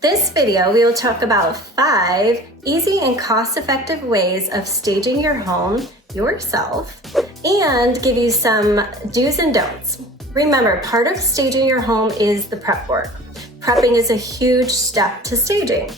This video, we will talk about 5 easy and cost-effective ways of staging your home yourself and give you some do's and don'ts. Remember, part of staging your home is the prep work. Prepping is a huge step to staging.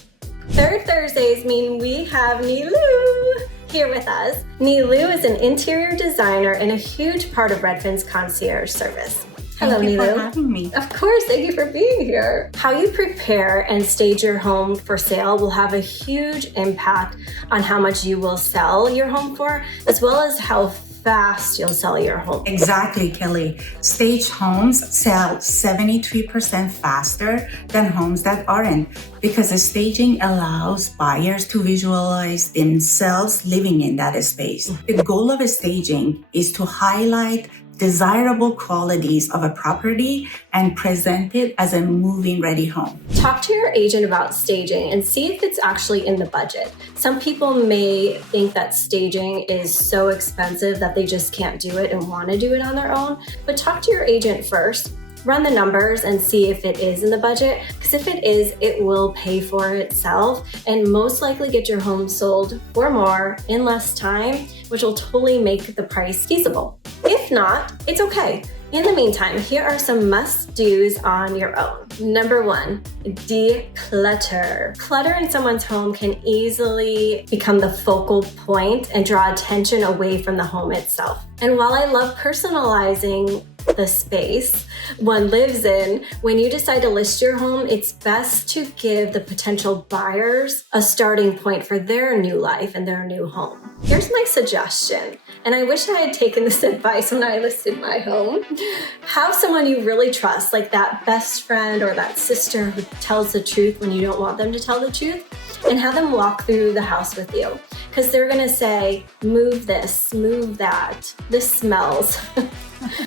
Third Thursdays mean we have Nilou here with us. Nilou is an interior designer and a huge part of Redfin's concierge service. Hello, Thank you Nilou. for having me. Of course, thank you for being here. How you prepare and stage your home for sale will have a huge impact on how much you will sell your home for, as well as how fast you'll sell your home. Exactly, Kelly. Staged homes sell 73% faster than homes that aren't because the staging allows buyers to visualize themselves living in that space. The goal of a staging is to highlight desirable qualities of a property and present it as a move-in ready home. Talk to your agent about staging and see if it's actually in the budget. Some people may think that staging is so expensive that they just can't do it and want to do it on their own, but talk to your agent first. Run the numbers and see if it is in the budget, because if it is, it will pay for itself and most likely get your home sold for more in less time, which will totally make the price feasible. If not, it's okay. In the meantime, here are some must-dos on your own. Number 1, declutter. Clutter in someone's home can easily become the focal point and draw attention away from the home itself. And while I love personalizing the space one lives in, when you decide to list your home, it's best to give the potential buyers a starting point for their new life and their new home. Here's my suggestion, and I wish I had taken this advice when I listed my home. Have someone you really trust, like that best friend or that sister who tells the truth when you don't want them to tell the truth, and have them walk through the house with you. Because they're gonna say, move this, move that, this smells.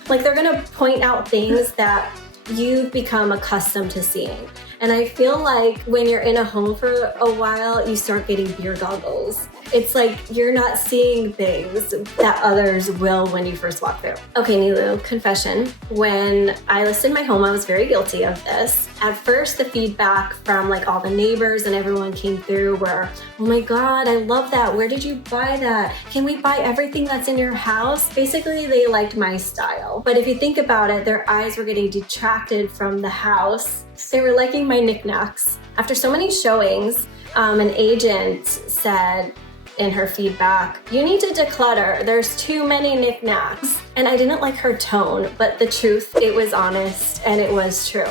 Like they're gonna point out things that you've become accustomed to seeing. And I feel like when you're in a home for a while, you start getting beer goggles. It's like you're not seeing things that others will when you first walk through. Okay, Nilou, confession. When I listed my home, I was very guilty of this. At first, the feedback from like all the neighbors and everyone came through were, oh my God, I love that. Where did you buy that? Can we buy everything that's in your house? Basically, they liked my style. But if you think about it, their eyes were getting detracted from the house. They were liking my knickknacks. After so many showings, an agent said in her feedback, you need to declutter. There's too many knickknacks. And I didn't like her tone, but the truth, it was honest and it was true.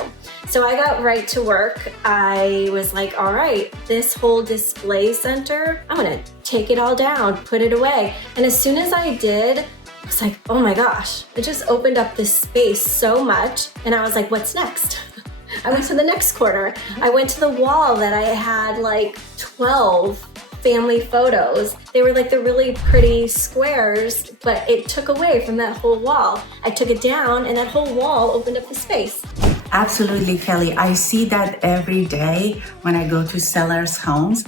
So I got right to work. I was like, all right, this whole display center, I'm gonna take it all down, put it away. And as soon as I did, I was like, oh my gosh, it just opened up this space so much. And I was like, what's next? I went to the next corner. I went to the wall that I had like 12 family photos. They were like the really pretty squares, but it took away from that whole wall. I took it down and that whole wall opened up the space. Absolutely, Kelly. I see that every day when I go to sellers' homes.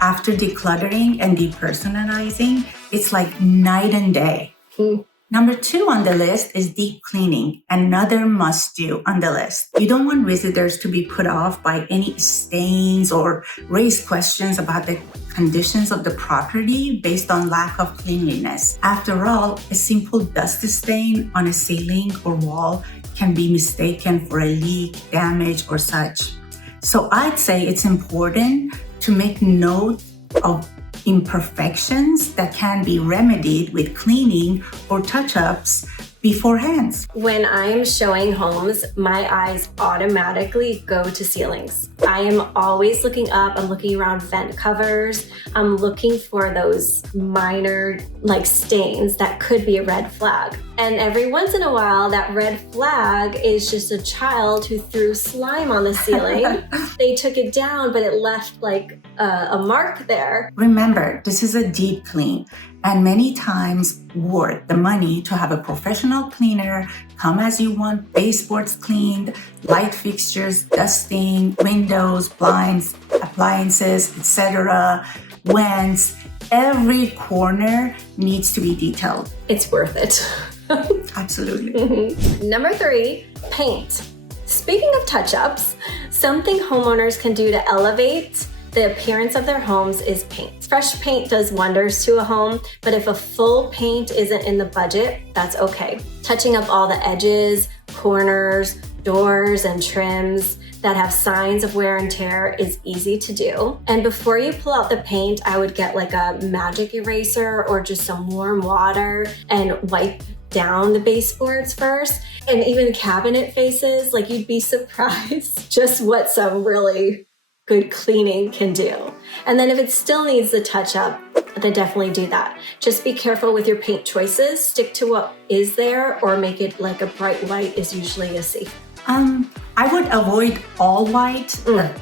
After decluttering and depersonalizing, it's like night and day. Number 2 on the list is deep cleaning, another must-do on the list. You don't want visitors to be put off by any stains or raise questions about the conditions of the property based on lack of cleanliness. After all, a simple dust stain on a ceiling or wall can be mistaken for a leak, damage, or such. So I'd say it's important to make note of imperfections that can be remedied with cleaning or touch-ups beforehand. When I'm showing homes, my eyes automatically go to ceilings. I am always looking up, I'm looking around vent covers, I'm looking for those minor like stains that could be a red flag. And every once in a while, that red flag is just a child who threw slime on the ceiling. They took it down, but it left like a mark there. Remember, this is a deep clean, and many times worth the money to have a professional cleaner come as you want, baseboards cleaned, light fixtures, dusting, windows, blinds, appliances, etc., vents. Every corner needs to be detailed. It's worth it. Absolutely. Number 3, paint. Speaking of touch-ups, something homeowners can do to elevate the appearance of their homes is paint. Fresh paint does wonders to a home, but if a full paint isn't in the budget, that's okay. Touching up all the edges, corners, doors, and trims that have signs of wear and tear is easy to do. And before you pull out the paint, I would get like a magic eraser or just some warm water and wipe down the baseboards first. And even cabinet faces, like you'd be surprised just what some really good cleaning can do. And then if it still needs the touch up, then definitely do that. Just be careful with your paint choices. Stick to what is there or make it like a bright white is usually a safe. I would avoid all white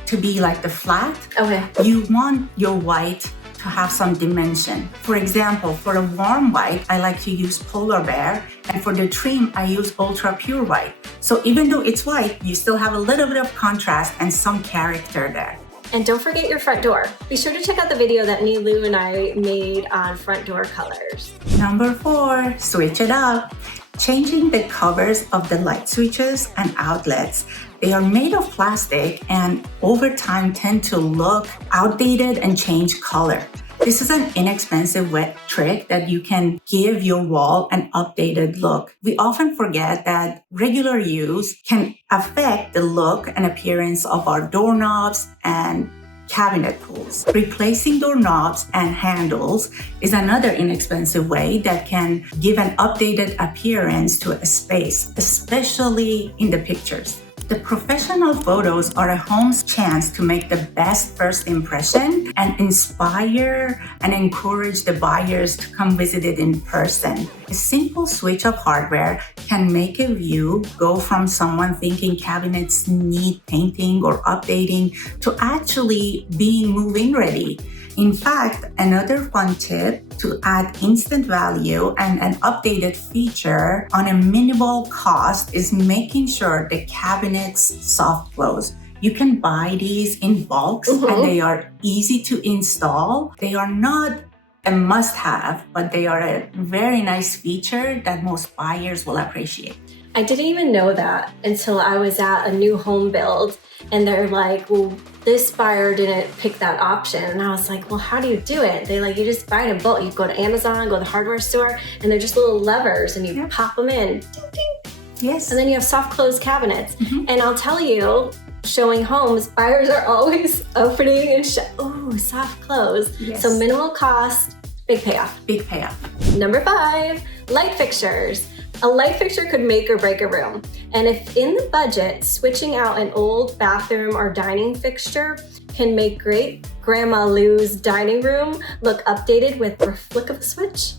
to be like the flat. Okay. You want your white to have some dimension. For example, for a warm white, I like to use polar bear, and for the trim, I use ultra pure white. So even though it's white, you still have a little bit of contrast and some character there. And don't forget your front door. Be sure to check out the video that Nilou and I made on front door colors. Number 4, switch it up. Changing the covers of the light switches and outlets. They are made of plastic and over time tend to look outdated and change color. This is an inexpensive trick that you can give your wall an updated look. We often forget that regular use can affect the look and appearance of our doorknobs and cabinet pulls. Replacing doorknobs and handles is another inexpensive way that can give an updated appearance to a space, especially in the pictures. The professional photos are a home's chance to make the best first impression and inspire and encourage the buyers to come visit it in person. A simple switch of hardware can make a view go from someone thinking cabinets need painting or updating to actually being move-in ready. In fact, another fun tip to add instant value and an updated feature on a minimal cost is making sure the cabinets soft close. You can buy these in bulks and they are easy to install. They are not a must-have, but they are a very nice feature that most buyers will appreciate. I didn't even know that until I was at a new home build and they're like, well, this buyer didn't pick that option. And I was like, well, how do you do it? They're like, you just buy it in bulk. You go to Amazon, go to the hardware store, and they're just little levers and you pop them in. Ding, ding. Yes. And then you have soft close cabinets. And I'll tell you, showing homes, buyers are always opening and soft close. Yes. So minimal cost, big payoff. Big payoff. Number 5, light fixtures. A light fixture could make or break a room. And if in the budget, switching out an old bathroom or dining fixture can make great Grandma Lou's dining room look updated with a flick of a switch,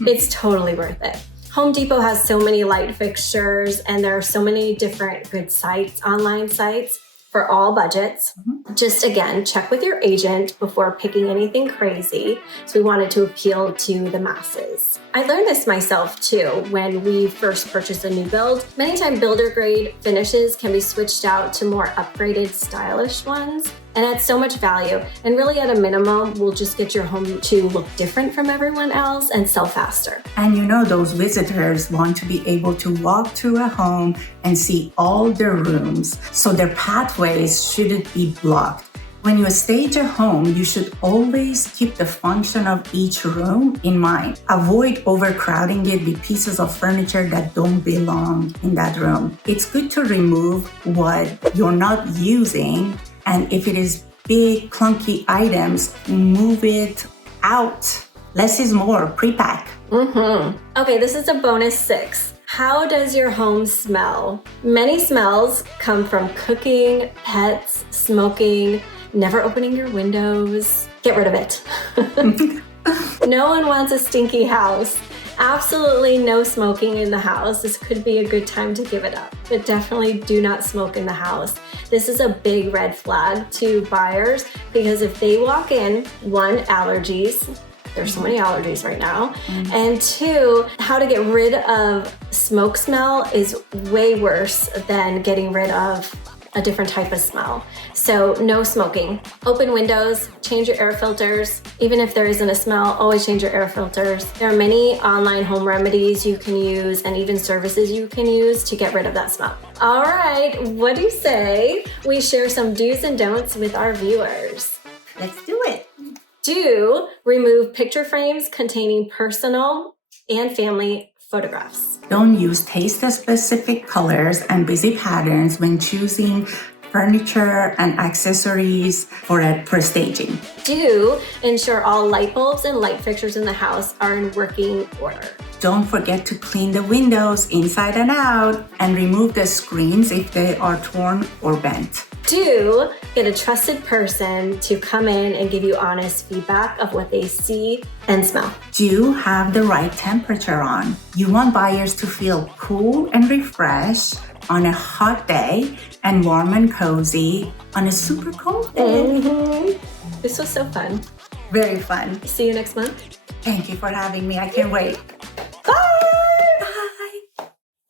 it's totally worth it. Home Depot has so many light fixtures and there are so many different good sites, online sites for all budgets. Just again, check with your agent before picking anything crazy. So we wanted to appeal to the masses. I learned this myself too when we first purchased a new build. Many times builder grade finishes can be switched out to more upgraded stylish ones and add so much value. And really at a minimum, we'll just get your home to look different from everyone else and sell faster. And you know those visitors want to be able to walk through a home and see all their rooms, so their pathways shouldn't be blocked. When you stage a home, you should always keep the function of each room in mind. Avoid overcrowding it with pieces of furniture that don't belong in that room. It's good to remove what you're not using, and if it is big, clunky items, move it out. Less is more, pre-pack. Okay, this is a bonus 6. How does your home smell? Many smells come from cooking, pets, smoking, never opening your windows. Get rid of it. No one wants a stinky house. Absolutely no smoking in the house. This could be a good time to give it up, but definitely do not smoke in the house. This is a big red flag to buyers because if they walk in, 1, allergies. There's so many allergies right now. And 2, how to get rid of smoke smell is way worse than getting rid of a different type of smell. So no smoking. Open windows, change your air filters. Even if there isn't a smell, always change your air filters. There are many online home remedies you can use and even services you can use to get rid of that smell. All right, what do you say we share some do's and don'ts with our viewers? Let's do it. Do remove picture frames containing personal and family photographs. Don't use taste-specific colors and busy patterns when choosing furniture and accessories for staging. Do ensure all light bulbs and light fixtures in the house are in working order. Don't forget to clean the windows inside and out and remove the screens if they are torn or bent. Do get a trusted person to come in and give you honest feedback of what they see and smell. Do have the right temperature on. You want buyers to feel cool and refreshed on a hot day and warm and cozy on a super cold day. This was so fun. Very fun. See you next month. Thank you for having me. I can't wait.